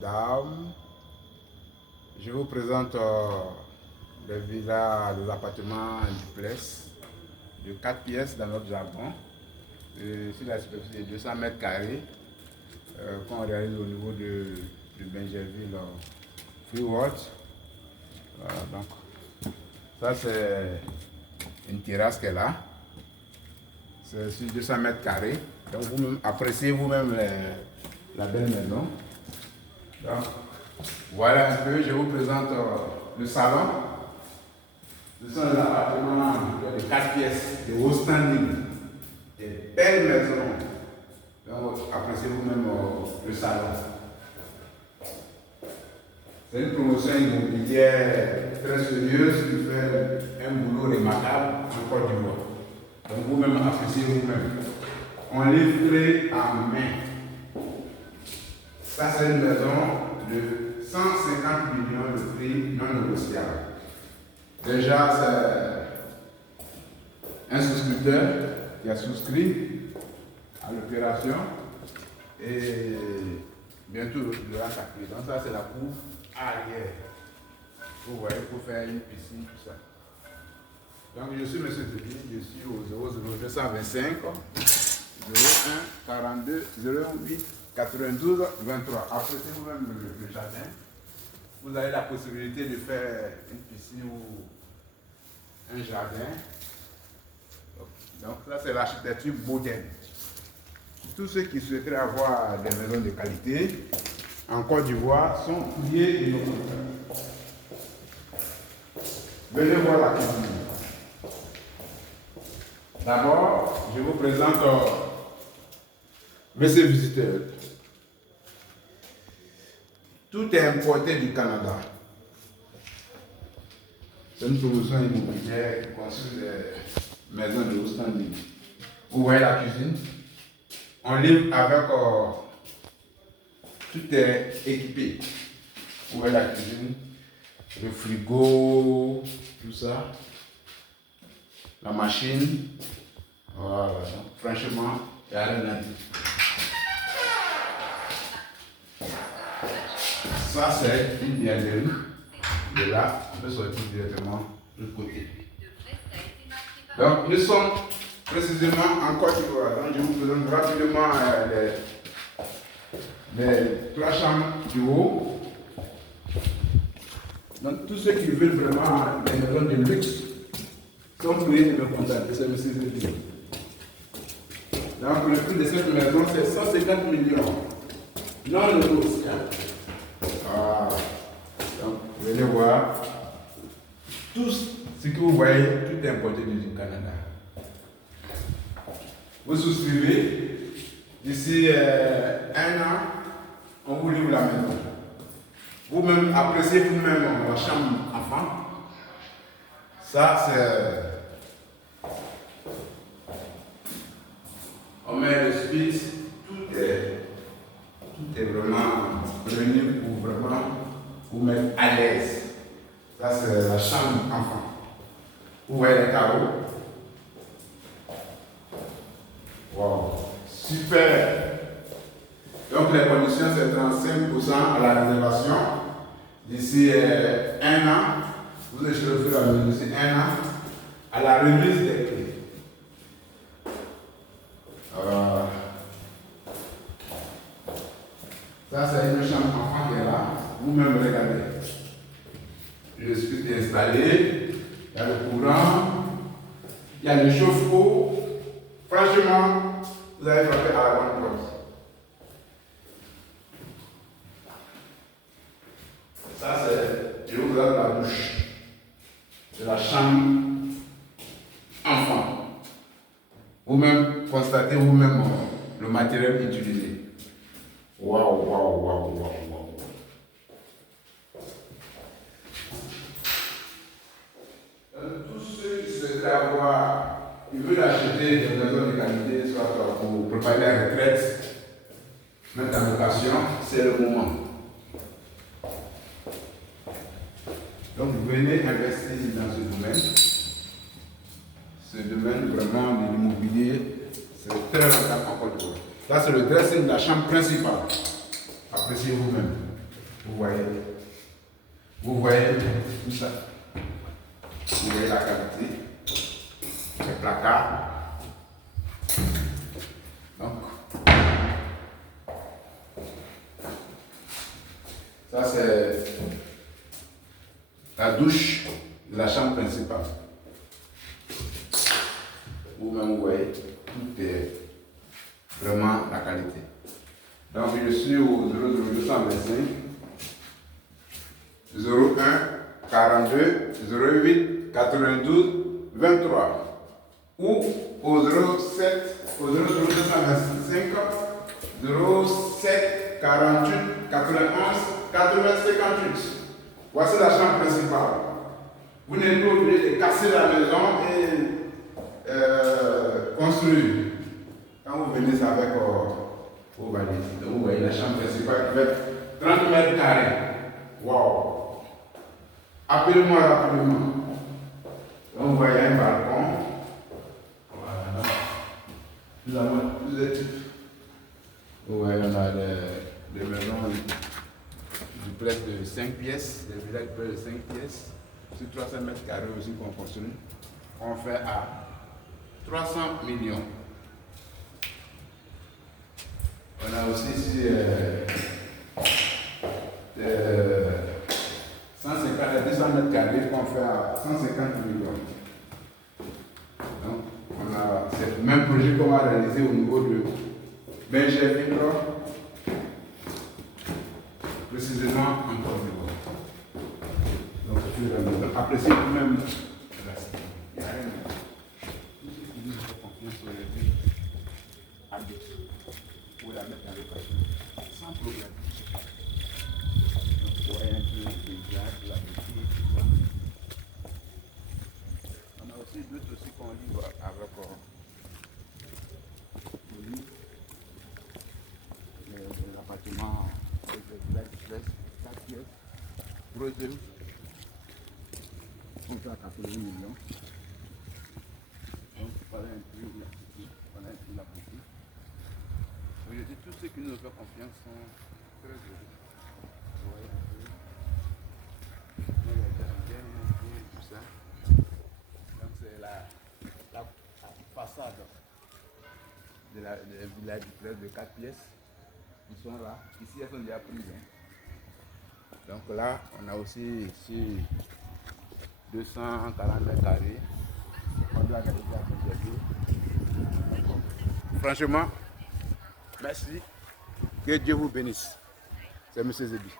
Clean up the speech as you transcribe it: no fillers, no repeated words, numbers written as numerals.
Dames, je vous présente les villas, les appartements en duplex de 4 pièces dans notre jargon. Sur la superficie de 200 mètres carrés qu'on réalise au niveau de Benjerville, Freeworld. Voilà, donc ça c'est une terrasse qu'elle a. C'est sur 200 mètres carrés. Donc vous appréciez vous-même la belle maison. Donc, voilà un peu, je vous présente le salon. Ce sont les appartements de 4 pièces, de haut standing, des belles maisons. Donc, appréciez vous-même le salon. C'est une promotion immobilière très sérieuse qui fait un boulot remarquable en Côte d'Ivoire. Donc, vous-même appréciez vous-même. On livre clé en main. Ça, c'est une maison de 150 millions de prix non négociable. Déjà, c'est un souscripteur qui a souscrit à l'opération et bientôt le reste à clé. Donc, ça, c'est la cour arrière. Vous voyez, pour faire une piscine, tout ça. Donc, je suis M. Denis, je suis au 00225 01 42 018 92 23. Appréciez vous-même le jardin. Vous avez la possibilité de faire une piscine ou un jardin. Donc là, c'est l'architecture moderne. Tous ceux qui souhaiteraient avoir des maisons de qualité en Côte d'Ivoire sont priés de nos contacts. Venez voir la cuisine. D'abord, je vous présente Monsieur le visiteur. Tout est importé du Canada. C'est une promotion immobilière qui construit des maisons de haut standing. Vous voyez la cuisine. On livre avec tout est équipé. Vous voyez la cuisine, le frigo, tout ça, la machine. Voilà. Franchement, il n'y a rien à dire. Ça, c'est une bienvenue. De là, on peut sortir directement de l'autre côté. Donc, nous sommes précisément en Côte d'Ivoire. Donc, je vous présente rapidement les 3 chambres du haut. Donc, tous ceux qui veulent vraiment des maisons de luxe sont priés de me contacter. C'est M. Zéphine. Donc, le prix de cette maison, c'est 150 millions. Non négociable. Ah, donc, venez voir. Tout ce que vous voyez, tout est importé du Canada. Vous souscrivez. D'ici 1 an, on vous livre la maison. Vous-même, appréciez vous-même la chambre enfant. Ça, c'est... On met le spice, tout est vraiment prévenu pour vraiment vous mettre à l'aise. Ça, c'est la chambre enfant. Vous voyez les carreaux. Wow, super. Donc, les conditions, c'est 35% à la réservation. D'ici 1 an, vous échelonnez la maison d'ici 1 an à la remise des clés. Ça, c'est une chambre enfant qui est là. Vous-même, regardez. Le split est installé. Il y a le courant. Il y a le chauffe-eau. Franchement, vous avez frappé à la bonne porte. Ça, c'est, je vous donne la douche. C'est la chambre enfant. Vous-même, constatez vous-même le matériel utilisé. Waouh, waouh, waouh, waouh, waouh. Tous ceux qui souhaiteraient ils veulent acheter des maisons de qualité, soit pour préparer la retraite, mettre en location, c'est le moment. Donc, venez investir dans ce domaine. Ce domaine vraiment de l'immobilier, c'est très rentable en Côte d'Ivoire. Là, c'est le dressing de la chambre principale. Appréciez vous-même. vous voyez tout ça. Vous voyez la qualité, les placards. Donc, ça c'est la douche de la chambre principale. Vous-même, vous voyez, tout est vraiment la qualité. Donc, je suis au 00225 01 42 08 92 23 ou au 07 au 00225 07 48 91 80 58. Voici la chambre principale. Vous n'êtes pas obligé de casser la maison et construire. Quand vous venez avec vos valises, vous voyez la chambre principale qui fait 30 mètres carrés. Wow! Appelez-moi rapidement. Donc, vous voyez un balcon. Voilà. Nous avons plusieurs types. Vous voyez, on a des maisons duplex de 5 pièces, des villas duplex de 5 pièces. Sur 300 mètres carrés aussi qu'on construit. On fait à 300 millions. On a aussi ici 200 mètres carrés qu'on fait à 150 millions. Donc, on a ce même projet qu'on va réaliser au niveau de Benjamin, précisément en Côte d'Ivoire. Donc, appréciez vous-même. Il y a rien. Nous avons confiance sur les vies. Pour la mettre dans l'équation sans problème. Donc, vous voyez un peu le paysage, la beauté, tout ça. On a aussi d'autres aussi qu'on livre avec l'appartement avec le village de 4 pièces, projet. On fait à 80 millions. Donc, voilà un peu la beauté. Voilà un peu la beauté. Je dis, tous ceux qui nous font confiance sont très heureux. Vous voyez un peu. Les jardins, tout ça. Donc c'est la façade de la village de 4 pièces. Ils sont là. Ici, elles sont déjà prises. Donc là, on a aussi ici 240 mètres carrés. On doit regarder à franchement, merci. Que Dieu vous bénisse. C'est M. Zébi.